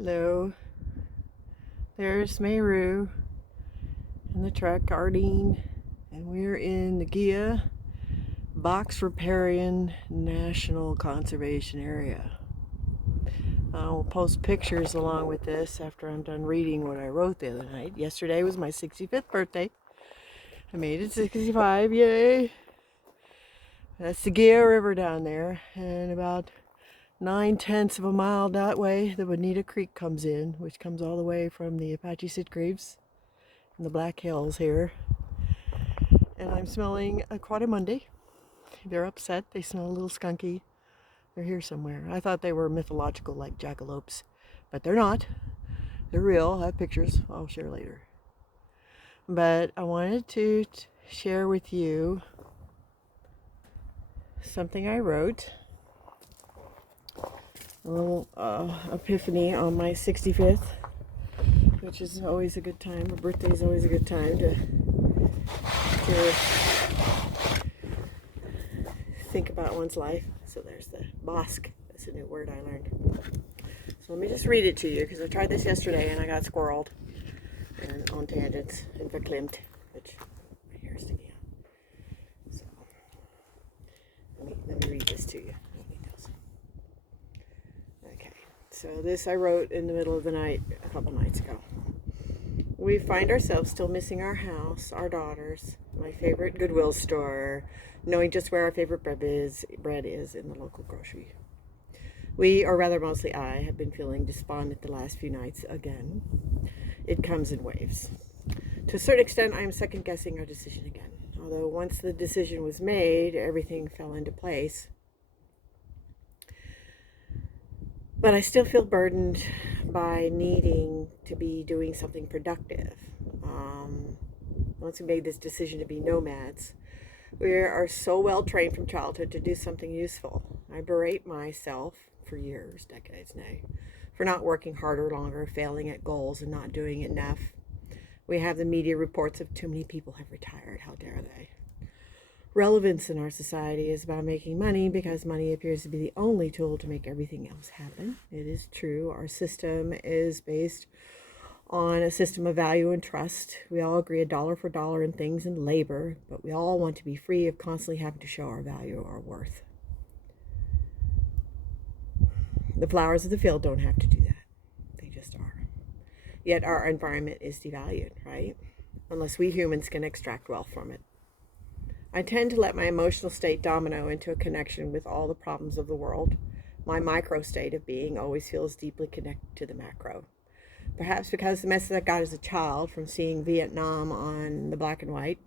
Hello, there's Meru in the truck, Ardeen, and we're in the Gila Box Riparian National Conservation Area. I'll post pictures along with this after I'm done reading what I wrote the other night. Yesterday was my 65th birthday. I made it 65, yay! That's the Gila River down there, and about 9/10 of a mile that way, the Bonita Creek comes in, which comes all the way from the Apache Sitgreaves in the Black Hills here. And I'm smelling a quadrimundi. They're upset. They smell a little skunky. They're here somewhere. I thought they were mythological like jackalopes, but they're not. They're real. I have pictures I'll share later. But I wanted to share with you something I wrote. A little epiphany on my 65th, which is always a good time. A birthday is always a good time to think about one's life. So there's the bosk. That's a new word I learned. So let me just read it to you, because I tried this yesterday and I got squirreled and on tangents and verklempt, which my hair is sticking out. So let me read this to you. Okay, so this I wrote in the middle of the night a couple nights ago. We find ourselves still missing our house, our daughters, my favorite Goodwill store, knowing just where our favorite bread is in the local grocery. We, or rather mostly I, have been feeling despondent the last few nights again. It comes in waves. To a certain extent, I am second guessing our decision again. Although once the decision was made, everything fell into place. But I still feel burdened by needing to be doing something productive. Once we made this decision to be nomads, we are so well trained from childhood to do something useful. I berate myself for years, decades now, for not working harder, longer, failing at goals, and not doing enough. We have the media reports of too many people have retired. How dare they? Relevance in our society is about making money because money appears to be the only tool to make everything else happen. It is true. Our system is based on a system of value and trust. We all agree $1 for $1 in things and labor, but we all want to be free of constantly having to show our value or our worth. The flowers of the field don't have to do that. They just are. Yet our environment is devalued, right? Unless we humans can extract wealth from it. I tend to let my emotional state domino into a connection with all the problems of the world. My micro state of being always feels deeply connected to the macro. Perhaps because the message I got as a child from seeing Vietnam on the black and white.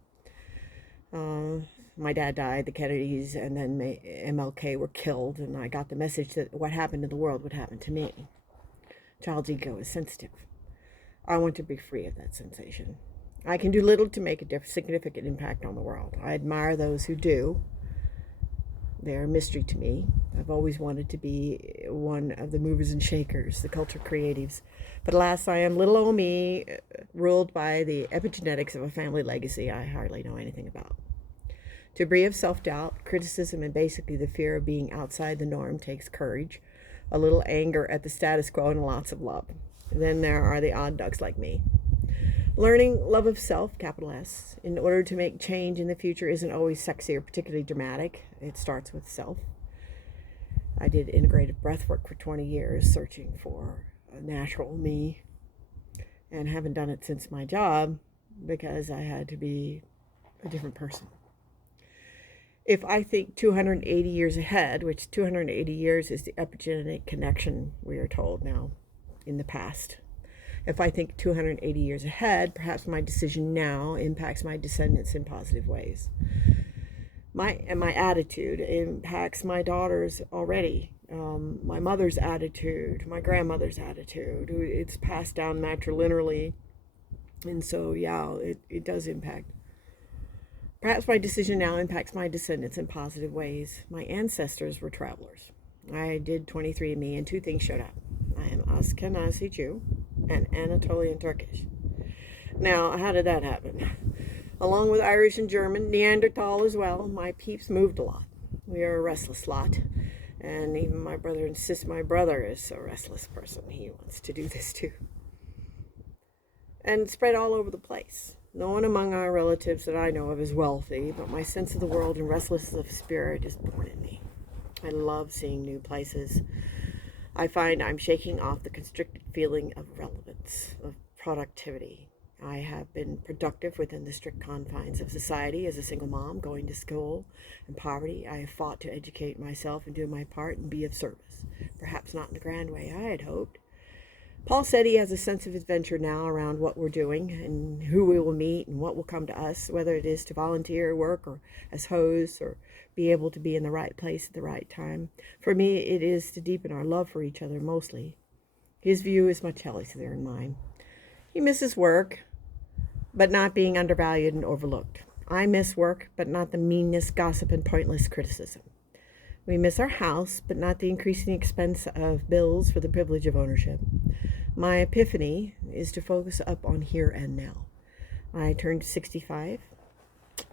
My dad died, the Kennedys, and then MLK were killed, and I got the message that what happened in the world would happen to me. Child's ego is sensitive. I want to be free of that sensation. I can do little to make a significant impact on the world. I admire those who do. They're a mystery to me. I've always wanted to be one of the movers and shakers, the culture creatives. But alas, I am little old me, ruled by the epigenetics of a family legacy I hardly know anything about. To be of self-doubt, criticism, and basically the fear of being outside the norm takes courage, a little anger at the status quo, and lots of love. And then there are the odd ducks like me. Learning love of self, capital S, in order to make change in the future isn't always sexy or particularly dramatic. It starts with self. I did integrative breath work for 20 years, searching for a natural me, and haven't done it since my job because I had to be a different person. If I think 280 years ahead, which 280 years is the epigenetic connection, we are told now, in the past. If I think 280 years ahead, perhaps my decision now impacts my descendants in positive ways. My attitude impacts my daughters already. My mother's attitude, my grandmother's attitude. It's passed down matrilinearly. And so, yeah, it does impact. Perhaps my decision now impacts my descendants in positive ways. My ancestors were travelers. I did 23andMe, and two things showed up. I am Ashkenazi Jew and Anatolian Turkish. Now, how did that happen? Along with Irish and German, Neanderthal as well, my peeps moved a lot. We are a restless lot, And even my brother insists my brother is a restless person. He wants to do this too. And spread all over the place. No one among our relatives that I know of is wealthy, but my sense of the world and restlessness of spirit is born in me. I love seeing new places. I find I'm shaking off the constricted feeling of relevance, of productivity. I have been productive within the strict confines of society as a single mom, going to school in poverty. I have fought to educate myself and do my part and be of service, perhaps not in the grand way I had hoped. Paul said he has a sense of adventure now around what we're doing and who we will meet and what will come to us, whether it is to volunteer work or as hosts or be able to be in the right place at the right time. For me, it is to deepen our love for each other mostly. His view is much healthier than mine. He misses work, but not being undervalued and overlooked. I miss work, but not the meanness, gossip, and pointless criticism. We miss our house, but not the increasing expense of bills for the privilege of ownership. My epiphany is to focus up on here and now. I turned 65.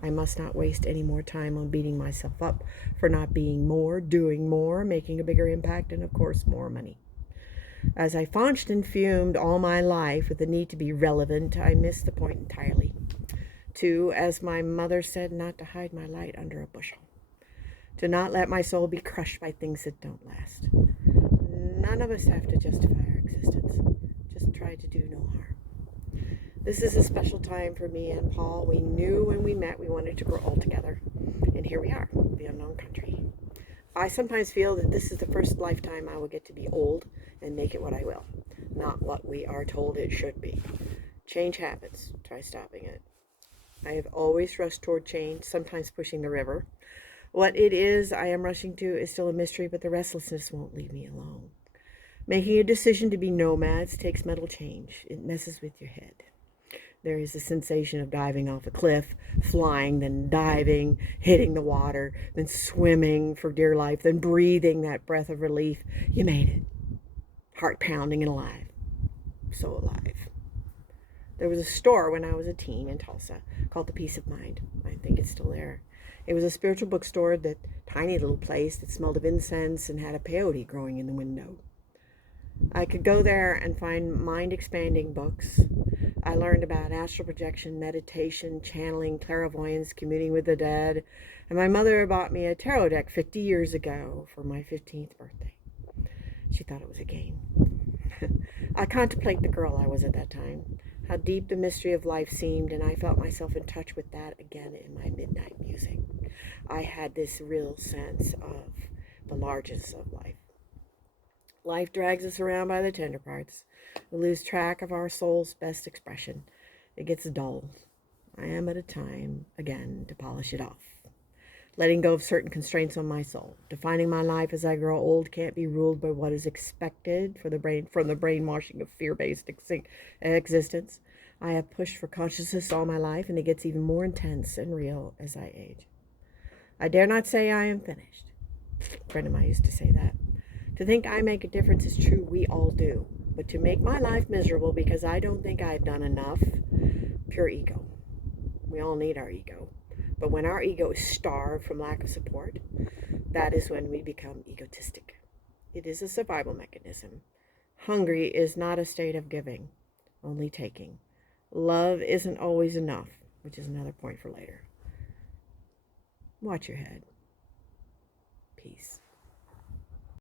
I must not waste any more time on beating myself up for not being more, doing more, making a bigger impact, and of course, more money. As I faunched and fumed all my life with the need to be relevant, I missed the point entirely. To, as my mother said, not to hide my light under a bushel. To not let my soul be crushed by things that don't last. None of us have to justify our existence. Just try to do no harm. This is a special time for me and Paul. We knew when we met we wanted to grow old together. And here we are, the unknown country. I sometimes feel that this is the first lifetime I will get to be old and make it what I will, not what we are told it should be. Change happens. Try stopping it. I have always rushed toward change, sometimes pushing the river. What it is I am rushing to is still a mystery, but the restlessness won't leave me alone. Making a decision to be nomads takes mental change. It messes with your head. There is a sensation of diving off a cliff, flying, then diving, hitting the water, then swimming for dear life, then breathing that breath of relief. You made it. Heart pounding and alive. So alive. There was a store when I was a teen in Tulsa called The Peace of Mind. I think it's still there. It was a spiritual bookstore, that tiny little place that smelled of incense and had a peyote growing in the window. I could go there and find mind-expanding books. I learned about astral projection, meditation, channeling, clairvoyance, communing with the dead, and my mother bought me a tarot deck 50 years ago for my 15th birthday. She thought it was a game. I contemplate the girl I was at that time, how deep the mystery of life seemed, and I felt myself in touch with that again in my midnight music. I had this real sense of the largesse of life. Life drags us around by the tender parts. We lose track of our soul's best expression. It gets dull. I am at a time, again, to polish it off. Letting go of certain constraints on my soul. Defining my life as I grow old can't be ruled by what is expected from the brainwashing of fear-based existence. I have pushed for consciousness all my life, and it gets even more intense and real as I age. I dare not say I am finished. A friend of mine used to say that. To think I make a difference is true, we all do. But to make my life miserable because I don't think I've done enough, pure ego. We all need our ego. But when our ego is starved from lack of support, that is when we become egotistic. It is a survival mechanism. Hungry is not a state of giving, only taking. Love isn't always enough, which is another point for later. Watch your head. Peace.